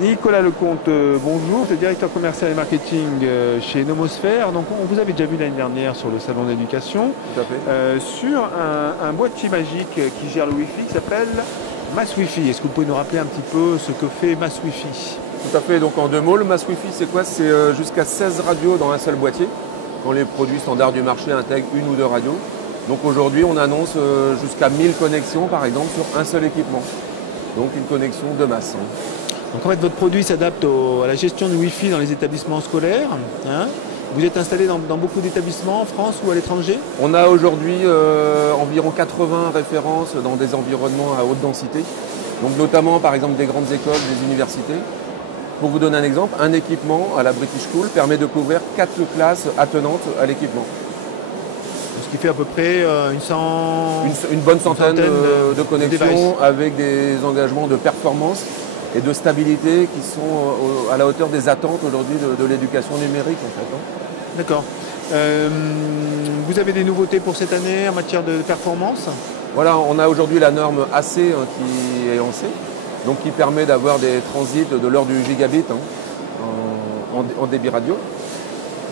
Nicolas Lecomte, bonjour, vous êtes directeur commercial et marketing chez Nomosphère. Donc, on vous avait déjà vu l'année dernière sur le salon d'éducation, Tout à fait. sur un boîtier magique qui gère le Wi-Fi qui s'appelle Mass Wi-Fi. Est-ce que vous pouvez nous rappeler un petit peu ce que fait Mass Wi-Fi? Tout à fait. Donc en deux mots, le Mass Wi-Fi, c'est quoi? C'est jusqu'à 16 radios dans un seul boîtier, quand les produits standards du marché intègrent une ou deux radios. Donc aujourd'hui, on annonce jusqu'à 1000 connexions, par exemple, sur un seul équipement. Donc une connexion de masse. Donc en fait, votre produit s'adapte à la gestion du Wi-Fi dans les établissements scolaires. Hein. Vous êtes installé dans beaucoup d'établissements en France ou à l'étranger? On a aujourd'hui environ 80 références dans des environnements à haute densité. Donc notamment, par exemple, des grandes écoles, des universités. Pour vous donner un exemple, un équipement à la British School permet de couvrir 4 classes attenantes à l'équipement. Ce qui fait à peu près Une bonne centaine de de connexions avec des engagements de performance et de stabilité qui sont à la hauteur des attentes aujourd'hui de l'éducation numérique en fait. D'accord. Vous avez des nouveautés pour cette année en matière de performance? Voilà, on a aujourd'hui la norme AC qui est lancée, donc qui permet d'avoir des transits de l'ordre du gigabit en débit radio.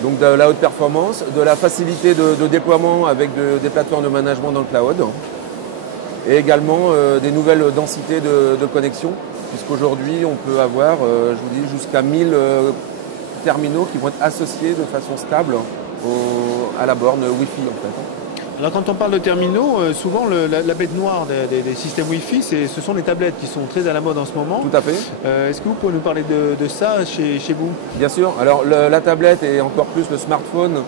Donc de la haute performance, de la facilité de déploiement avec des plateformes de management dans le cloud et également des nouvelles densités de connexion, puisqu'aujourd'hui on peut avoir, je vous dis, jusqu'à 1000 terminaux qui vont être associés de façon stable à la borne Wi-Fi en fait. Alors quand on parle de terminaux, souvent la bête noire des systèmes Wi-Fi, ce sont les tablettes qui sont très à la mode en ce moment. Tout à fait. Est-ce que vous pouvez nous parler de ça chez vous? Bien sûr. Alors la tablette et encore plus le smartphone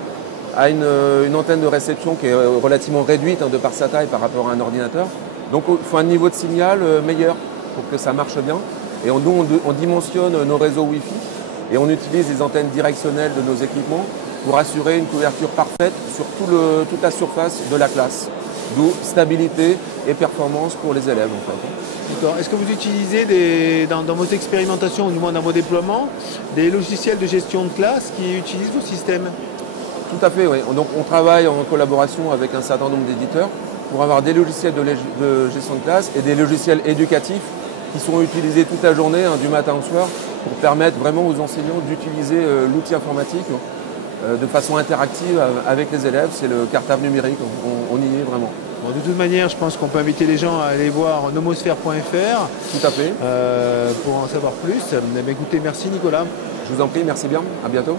a une antenne de réception qui est relativement réduite de par sa taille par rapport à un ordinateur. Donc il faut un niveau de signal meilleur pour que ça marche bien. Et nous, on dimensionne nos réseaux Wi-Fi et on utilise les antennes directionnelles de nos équipements pour assurer une couverture parfaite sur toute la surface de la classe. D'où stabilité et performance pour les élèves en fait. D'accord. Est-ce que vous utilisez dans vos expérimentations, ou du moins dans vos déploiements, des logiciels de gestion de classe qui utilisent vos systèmes? Tout à fait, oui. Donc on travaille en collaboration avec un certain nombre d'éditeurs pour avoir des logiciels de gestion de classe et des logiciels éducatifs qui sont utilisés toute la journée, du matin au soir, pour permettre vraiment aux enseignants d'utiliser l'outil informatique de façon interactive avec les élèves. C'est le cartable numérique, on y est vraiment. Bon, de toute manière, je pense qu'on peut inviter les gens à aller voir nomosphère.fr Tout à fait. pour en savoir plus. Mais écoutez, merci Nicolas. Je vous en prie, merci bien, à bientôt.